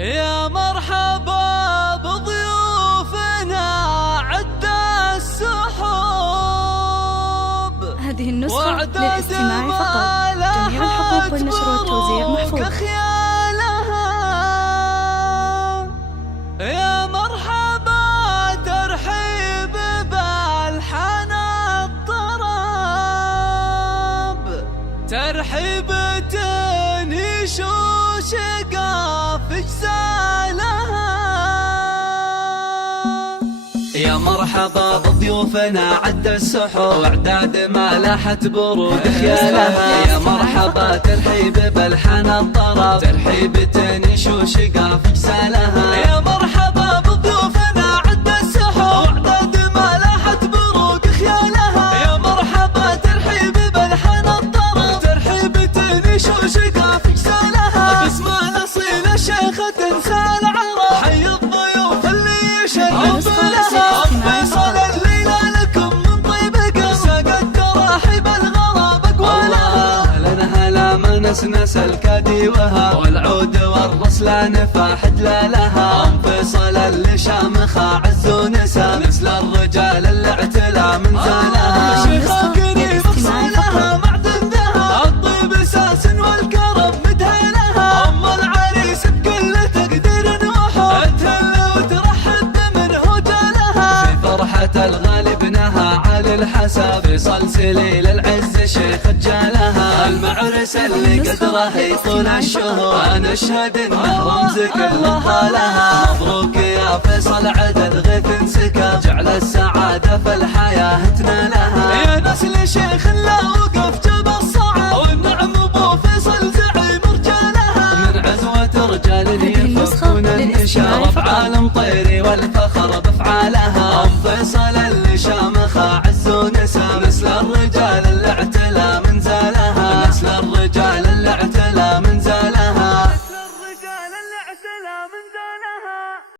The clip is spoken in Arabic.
يا مرحبا بضيوفنا عد السحب. هذه النسخة للاستماع فقط. جميع الحقوق والنشر والتوزيع محفوظ. يا مرحبا ترحيب بالحن الطرب، ترحيبة يشوش قاف اجزالها. يا مرحبا بضيوفنا عد السحب، واعداد ما لاحت برود خيالها. يا مرحبا ترحيب بالحن الطرب، ترحيبة يشوش قاف اجزالها. يا مرحبا بضيوفنا عد السحب، واعداد ما لاحت برود خيالها. يا مرحبا ترحيب بالحن الطرب، ترحيبة يشوش قاف اجزالها. باسم الاصيل الشيخة تنسى العرب، حي الضيوف اللي يشرف لها. فيصل الليلة لكم من طيب قلب، ساق التراحيب الغراب اقوالها. هلا هلا ما نسنس الكادي وها، والعود والرسلان فاحد لها. ام فيصل اللي شامخة عز ونسى، مثل الرجال اللي اعتلى من زالها. شيخة قريب صالها معدن ذهب، الطيب اساس والكرم مدهنها. ام العريس بكل تقدير وحب، تهل وترحب بمنه جالها. في فرحة الغالي ابنها عالي الحسب، فيصل سليل العز شيخ جالها. المعرس اللي قدره يطول الشهور، انا اشهد انه رمز كل طالها. مبروك يا فيصل عدد غيث انسكب، جعل السعادة في الحياة تنالها. يا نسل شيخ لا وقف جاب الصعب، والنعم ابو فيصل زعيم رجالها. من عزوة رجال يفكون النشار، بعالم طيري والفخر بافعالها. ام فيصل اللي شامخة عز ونسى، مثل الرجال اللي